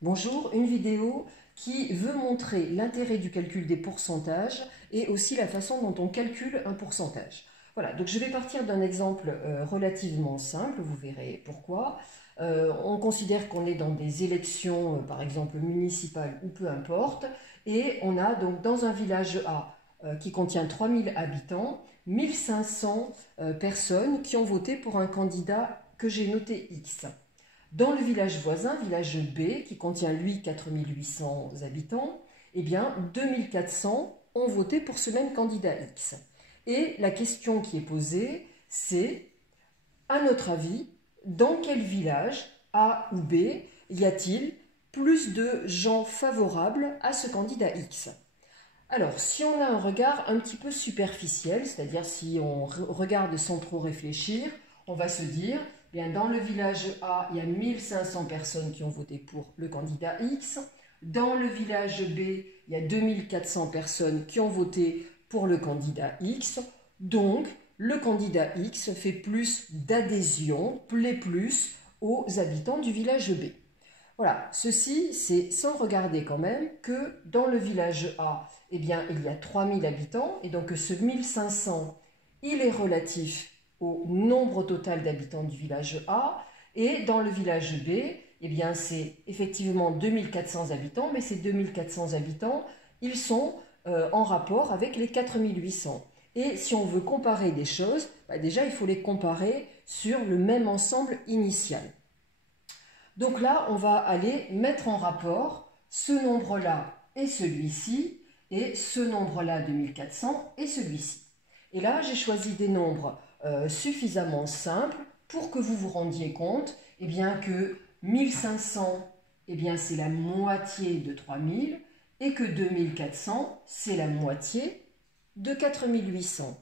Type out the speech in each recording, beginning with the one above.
Bonjour, une vidéo qui veut montrer l'intérêt du calcul des pourcentages et aussi la façon dont on calcule un pourcentage. Voilà, donc je vais partir d'un exemple relativement simple, vous verrez pourquoi. On considère qu'on est dans des élections, par exemple municipales ou peu importe, et on a donc dans un village A qui contient 3000 habitants, 1500 personnes qui ont voté pour un candidat que j'ai noté X. Dans le village voisin, village B, qui contient lui 4800 habitants, eh bien 2400 ont voté pour ce même candidat X. Et la question qui est posée, c'est, à notre avis, dans quel village, A ou B, y a-t-il plus de gens favorables à ce candidat X? Alors, si on a un regard un petit peu superficiel, c'est-à-dire si on regarde sans trop réfléchir, on va se dire, bien, dans le village A, il y a 1500 personnes qui ont voté pour le candidat X. Dans le village B, il y a 2400 personnes qui ont voté pour le candidat X. Donc, le candidat X fait plus d'adhésion, plaît plus aux habitants du village B. Voilà, ceci, c'est sans regarder quand même que dans le village A, eh bien, il y a 3000 habitants, et donc ce 1500, il est relatif au nombre total d'habitants du village A, et dans le village B, eh bien, c'est effectivement 2400 habitants, mais ces 2400 habitants, ils sont en rapport avec les 4800. Et si on veut comparer des choses, déjà, il faut les comparer sur le même ensemble initial. Donc là, on va aller mettre en rapport ce nombre-là et celui-ci, et ce nombre-là, 2400, et celui-ci. Et là, j'ai choisi des nombres suffisamment simples pour que vous vous rendiez compte eh bien, que 1500, eh bien, c'est la moitié de 3000, et que 2400, c'est la moitié de 4800.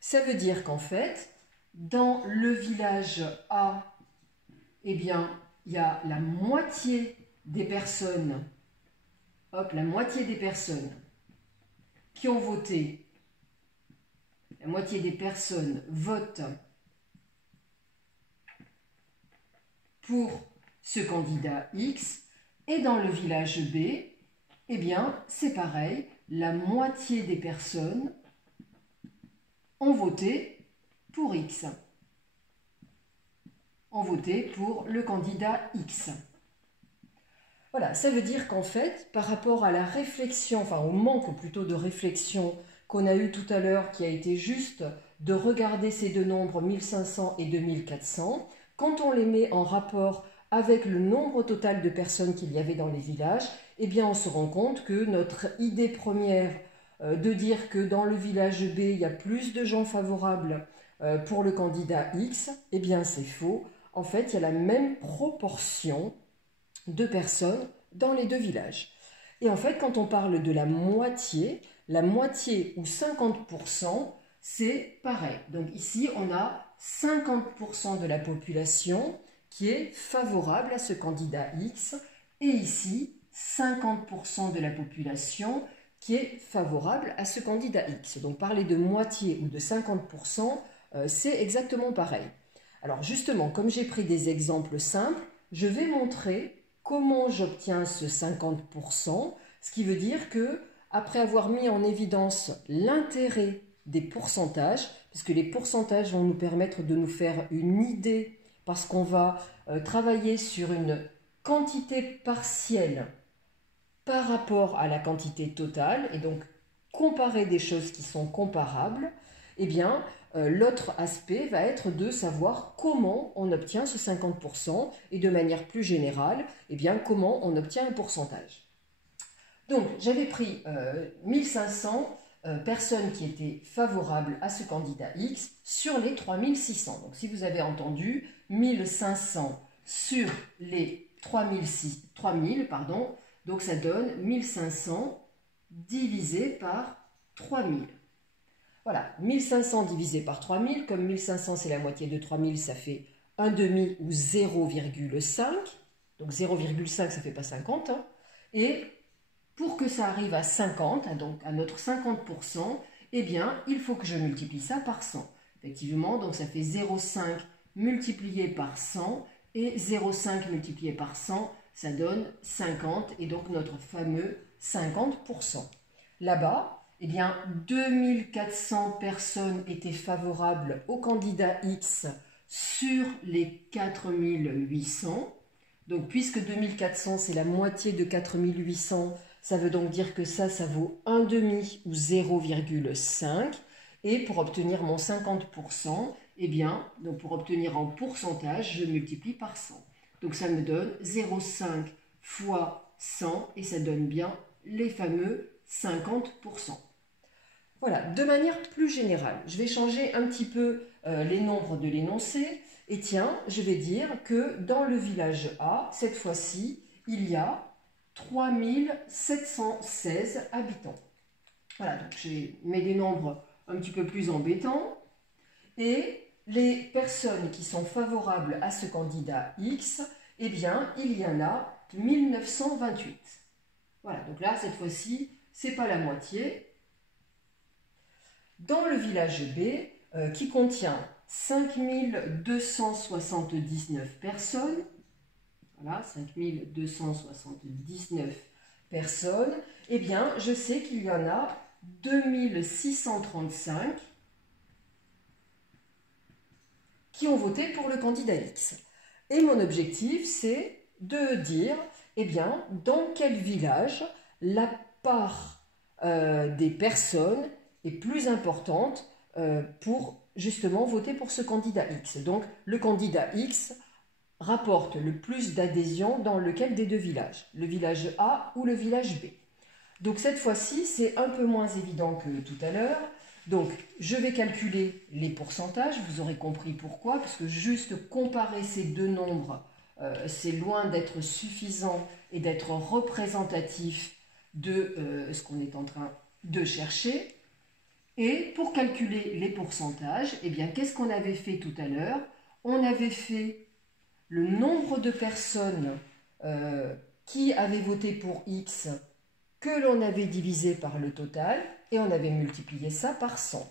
Ça veut dire qu'en fait, dans le village A, eh bien, il y a la moitié des personnes, la moitié des personnes qui ont voté, la moitié des personnes votent pour ce candidat X, et dans le village B, eh bien, c'est pareil, la moitié des personnes ont voté pour X. Ont voté pour le candidat X. Voilà, ça veut dire qu'en fait, par rapport à la réflexion, enfin au manque plutôt de réflexion qu'on a eu tout à l'heure, qui a été juste de regarder ces deux nombres 1500 et 2400, quand on les met en rapport avec le nombre total de personnes qu'il y avait dans les villages, eh bien on se rend compte que notre idée première de dire que dans le village B, il y a plus de gens favorables pour le candidat X, eh bien c'est faux. En fait, il y a la même proportion de personnes dans les deux villages. Et en fait, quand on parle de la moitié ou 50%, c'est pareil. Donc ici, on a 50% de la population qui est favorable à ce candidat X, et ici, 50% de la population qui est favorable à ce candidat X. Donc parler de moitié ou de 50%, c'est exactement pareil. Alors justement, comme j'ai pris des exemples simples, je vais montrer comment j'obtiens ce 50%, ce qui veut dire que, après avoir mis en évidence l'intérêt des pourcentages, puisque les pourcentages vont nous permettre de nous faire une idée, parce qu'on va travailler sur une quantité partielle par rapport à la quantité totale, et donc comparer des choses qui sont comparables, eh bien, l'autre aspect va être de savoir comment on obtient ce 50% et de manière plus générale, eh bien, comment on obtient un pourcentage. Donc, j'avais pris 1500 personnes qui étaient favorables à ce candidat X sur les 3600. Donc, si vous avez entendu, 1500 sur les 3000, donc ça donne 1500 divisé par 3000. Voilà, 1500 divisé par 3000, comme 1500 c'est la moitié de 3000, ça fait 1/2 ou 0,5. Donc 0,5 ça ne fait pas 50. Hein. Et pour que ça arrive à 50, donc à notre 50%, eh bien, il faut que je multiplie ça par 100. Effectivement, donc ça fait 0,5 multiplié par 100, et 0,5 multiplié par 100, ça donne 50 et donc notre fameux 50%. Là-bas, eh bien, 2400 personnes étaient favorables au candidat X sur les 4800. Donc, puisque 2400, c'est la moitié de 4800, ça veut donc dire que ça vaut 1,5 ou 0,5. Et pour obtenir mon 50%, eh bien, donc pour obtenir en pourcentage, je multiplie par 100. Donc, ça me donne 0,5 fois 100 et ça donne bien les fameux 50%. Voilà, de manière plus générale, je vais changer un petit peu les nombres de l'énoncé. Et tiens, je vais dire que dans le village A, cette fois-ci, il y a 3716 habitants. Voilà, donc je mets des nombres un petit peu plus embêtants. Et les personnes qui sont favorables à ce candidat X, eh bien, il y en a 1928. Voilà, donc là, cette fois-ci, c'est pas la moitié. Dans le village B, qui contient 5279 personnes, voilà, 5279 personnes, eh bien, je sais qu'il y en a 2635 qui ont voté pour le candidat X. Et mon objectif, c'est de dire, eh bien, dans quel village la part des personnes est plus importante pour justement voter pour ce candidat X. Donc, le candidat X rapporte le plus d'adhésion dans lequel des deux villages, le village A ou le village B. Donc, cette fois-ci, c'est un peu moins évident que tout à l'heure. Donc, je vais calculer les pourcentages, vous aurez compris pourquoi, parce que juste comparer ces deux nombres, c'est loin d'être suffisant et d'être représentatif de ce qu'on est en train de chercher. Et pour calculer les pourcentages, eh bien, qu'est-ce qu'on avait fait tout à l'heure? On avait fait le nombre de personnes qui avaient voté pour X que l'on avait divisé par le total et on avait multiplié ça par 100.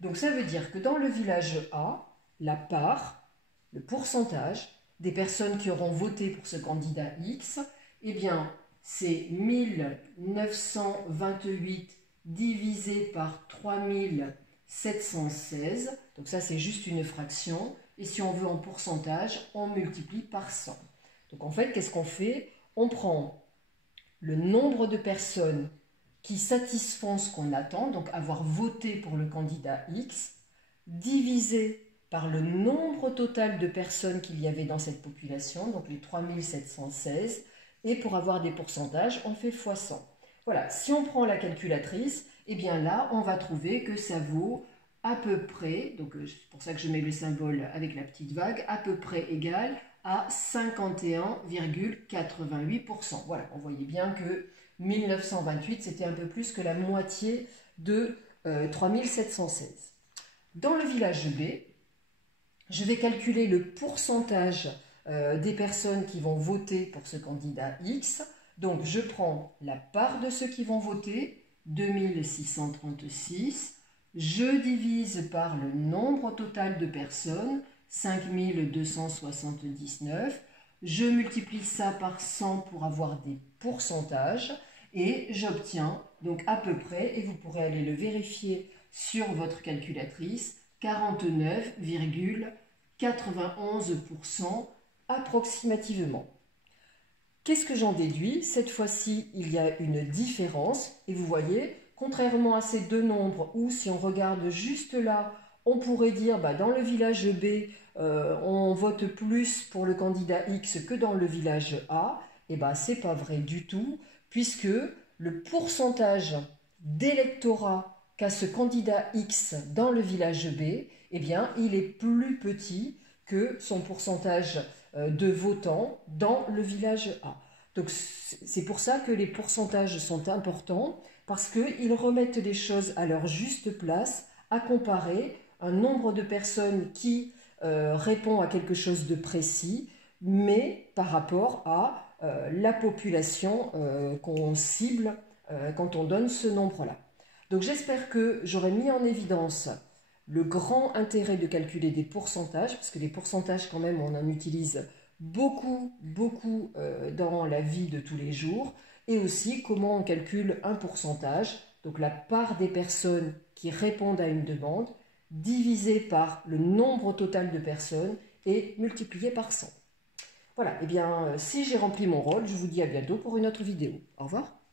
Donc ça veut dire que dans le village A, la part, le pourcentage des personnes qui auront voté pour ce candidat X, eh bien, c'est 1928 divisé par 3716. Donc ça, c'est juste une fraction. Et si on veut en pourcentage, on multiplie par 100. Donc en fait, qu'est-ce qu'on fait? On prend le nombre de personnes qui satisfont ce qu'on attend, donc avoir voté pour le candidat X, divisé par le nombre total de personnes qu'il y avait dans cette population, donc les 3716, et pour avoir des pourcentages, on fait x 100. Voilà, si on prend la calculatrice, eh bien là, on va trouver que ça vaut à peu près, donc c'est pour ça que je mets le symbole avec la petite vague, à peu près égal à 51,88%. Voilà, on voyait bien que 1928, c'était un peu plus que la moitié de 3716. Dans le village B, je vais calculer le pourcentage des personnes qui vont voter pour ce candidat X. Donc, je prends la part de ceux qui vont voter, 2636. Je divise par le nombre total de personnes, 5279. Je multiplie ça par 100 pour avoir des pourcentages et j'obtiens donc à peu près, et vous pourrez aller le vérifier sur votre calculatrice, 49,91% approximativement. Qu'est-ce que j'en déduis? Cette fois-ci, il y a une différence et vous voyez, contrairement à ces deux nombres où si on regarde juste là, on pourrait dire dans le village B, on vote plus pour le candidat X que dans le village A. Et c'est pas vrai du tout, puisque le pourcentage d'électorat qu'a ce candidat X dans le village B, eh bien, il est plus petit que son pourcentage de votants dans le village A. Donc, c'est pour ça que les pourcentages sont importants, parce qu'ils remettent les choses à leur juste place, à comparer un nombre de personnes qui répond à quelque chose de précis, mais par rapport à la population qu'on cible quand on donne ce nombre-là. Donc j'espère que j'aurai mis en évidence le grand intérêt de calculer des pourcentages, parce que les pourcentages quand même on en utilise beaucoup dans la vie de tous les jours, et aussi comment on calcule un pourcentage, donc la part des personnes qui répondent à une demande, divisé par le nombre total de personnes et multiplié par 100. Voilà, et bien si j'ai rempli mon rôle, je vous dis à bientôt pour une autre vidéo. Au revoir.